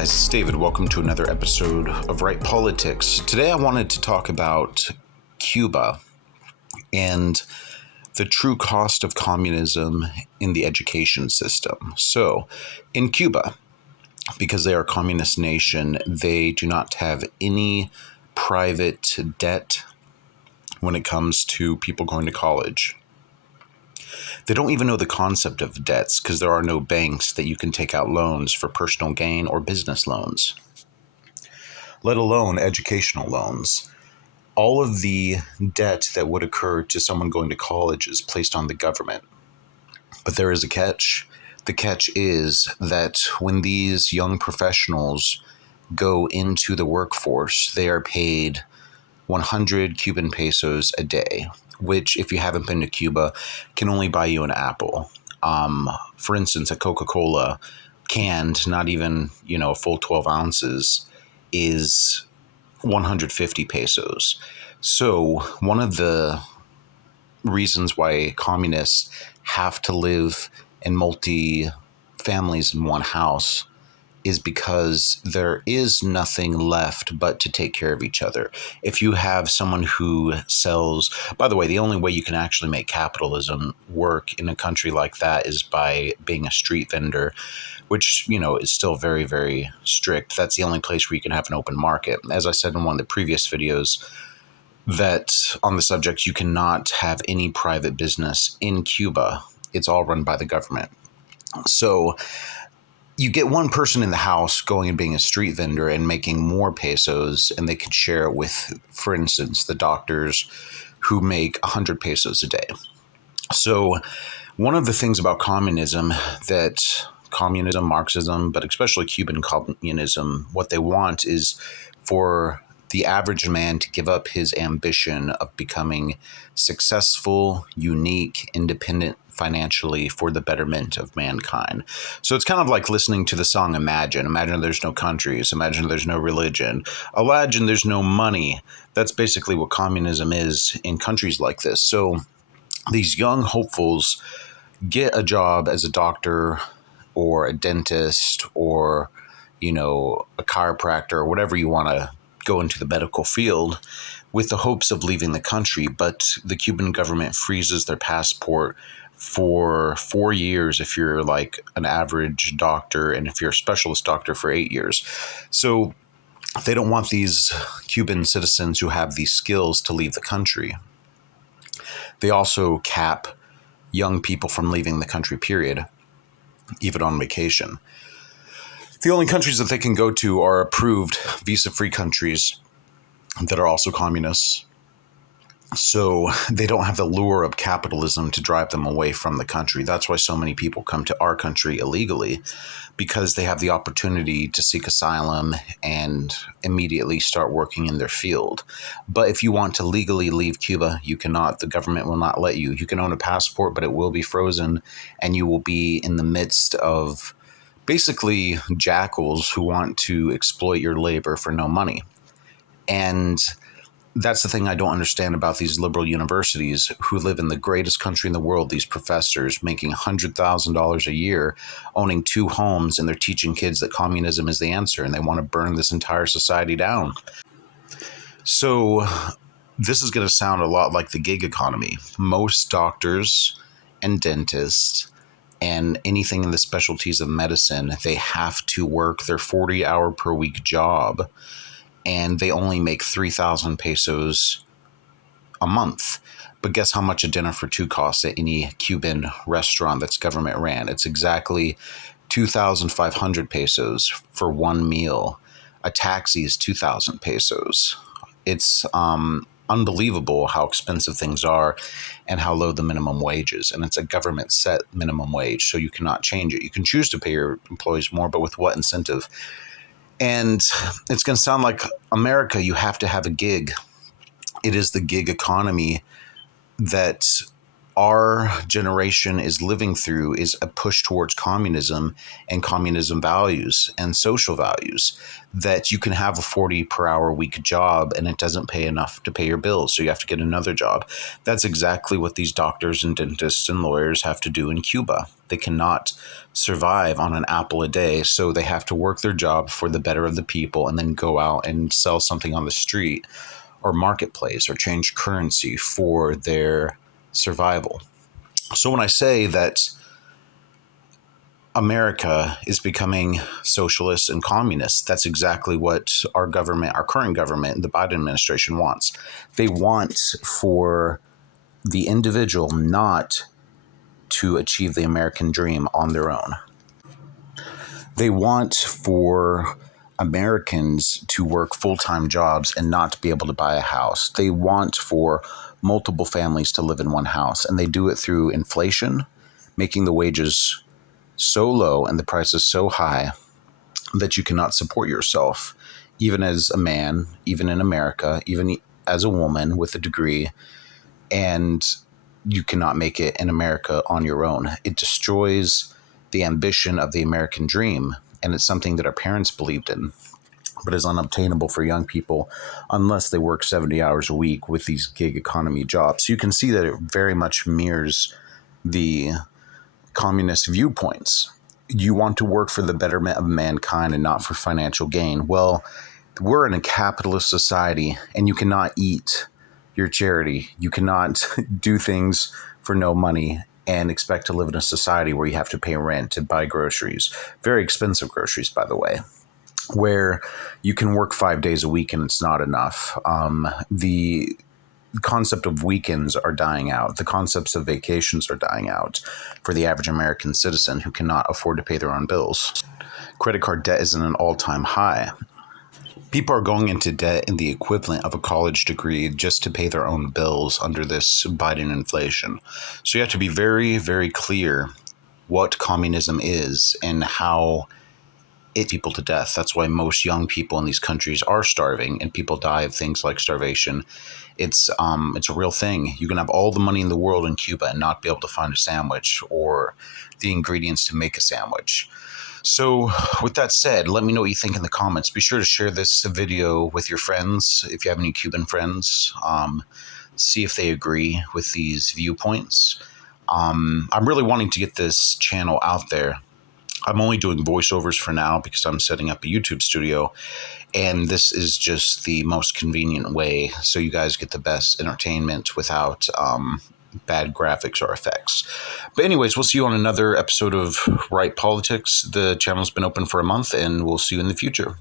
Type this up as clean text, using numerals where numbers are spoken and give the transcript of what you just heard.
guys, it's David. Welcome to another episode of Right Politics. Today I wanted to talk about Cuba and the true cost of communism in the education system. So, in Cuba, because they are a communist nation, they do not have any private debt when it comes to people going to college. They don't even know the concept of debts because there are no banks that you can take out loans for personal gain or business loans, let alone educational loans. All of the debt that would occur to someone going to college is placed on the government. But there is a catch. The catch is that when these young professionals go into the workforce, they are paid 100 Cuban pesos a day, which, if you haven't been to Cuba, can only buy you an apple. For instance, a Coca-Cola canned, not even, a full 12 ounces, is 150 pesos. So one of the reasons why communists have to live in multi-families in one house is because there is nothing left but to take care of each other. If you have someone who sells, by the way, the only way you can actually make capitalism work in a country like that is by being a street vendor, which, is still very, very strict. That's the only place where you can have an open market. As I said in one of the previous videos, that on the subject, you cannot have any private business in Cuba. It's all run by the government. So you get one person in the house going and being a street vendor and making more pesos, and they could share it with, for instance, the doctors who make 100 pesos a day. So one of the things about communism, Marxism, but especially Cuban communism, what they want is for the average man to give up his ambition of becoming successful, unique, independent financially for the betterment of mankind. So it's kind of like listening to the song Imagine. Imagine there's no countries. Imagine there's no religion. Imagine there's no money. That's basically what communism is in countries like this. So these young hopefuls get a job as a doctor or a dentist or, a chiropractor or whatever you want to go into the medical field with the hopes of leaving the country. But the Cuban government freezes their passport for 4 years if you're like an average doctor, and if you're a specialist doctor for 8 years. So they don't want these Cuban citizens who have these skills to leave the country. They also cap young people from leaving the country, period, even on vacation. The only countries that they can go to are approved visa-free countries that are also communists. So they don't have the lure of capitalism to drive them away from the country. That's why so many people come to our country illegally, because they have the opportunity to seek asylum and immediately start working in their field. But if you want to legally leave Cuba, you cannot. The government will not let you. You can own a passport, but it will be frozen, and you will be in the midst of basically jackals who want to exploit your labor for no money. And that's the thing I don't understand about these liberal universities who live in the greatest country in the world, these professors making $100,000 a year, owning 2 homes, and they're teaching kids that communism is the answer and they want to burn this entire society down. So this is going to sound a lot like the gig economy. Most doctors and dentists and anything in the specialties of medicine, they have to work their 40-hour per week job, and they only make 3,000 pesos a month. But guess how much a dinner for 2 costs at any Cuban restaurant that's government ran? It's exactly 2,500 pesos for one meal. A taxi is 2,000 pesos. It's unbelievable how expensive things are and how low the minimum wage is. And it's a government set minimum wage, so you cannot change it. You can choose to pay your employees more, but with what incentive? And it's going to sound like America. You have to have a gig. It is the gig economy that our generation is living through is a push towards communism and communism values and social values, that you can have a 40 per hour week job and it doesn't pay enough to pay your bills, so you have to get another job. That's exactly what these doctors and dentists and lawyers have to do in Cuba. They cannot survive on an apple a day, so they have to work their job for the better of the people and then go out and sell something on the street or marketplace or change currency for their survival. So when I say that America is becoming socialist and communist, that's exactly what our government, our current government, the Biden administration wants. They want for the individual not to achieve the American dream on their own. They want for Americans to work full-time jobs and not to be able to buy a house. They want for multiple families to live in one house, and they do it through inflation, making the wages so low and the prices so high that you cannot support yourself, even as a man, even in America, even as a woman with a degree, and you cannot make it in America on your own. It destroys the ambition of the American dream, and it's something that our parents believed in, but is unobtainable for young people unless they work 70 hours a week with these gig economy jobs. So you can see that it very much mirrors the communist viewpoints. You want to work for the betterment of mankind and not for financial gain. Well, we're in a capitalist society, and you cannot eat your charity. You cannot do things for no money and expect to live in a society where you have to pay rent and buy groceries. Very expensive groceries, by the way, where you can work 5 days a week and it's not enough. The concept of weekends are dying out. The concepts of vacations are dying out for the average American citizen who cannot afford to pay their own bills. Credit card debt is at an all-time high. People are going into debt in the equivalent of a college degree just to pay their own bills under this Biden inflation. So you have to be very, very clear what communism is and how it people to death. That's why most young people in these countries are starving, and people die of things like starvation. It's a real thing. You can have all the money in the world in Cuba and not be able to find a sandwich or the ingredients to make a sandwich. So with that said, let me know what you think in the comments. Be sure to share this video with your friends if you have any Cuban friends. See if they agree with these viewpoints. I'm really wanting to get this channel out there. I'm only doing voiceovers for now because I'm setting up a YouTube studio, and this is just the most convenient way so you guys get the best entertainment without bad graphics or effects. But anyways, we'll see you on another episode of Right Politics. The channel's been open for a month, and we'll see you in the future.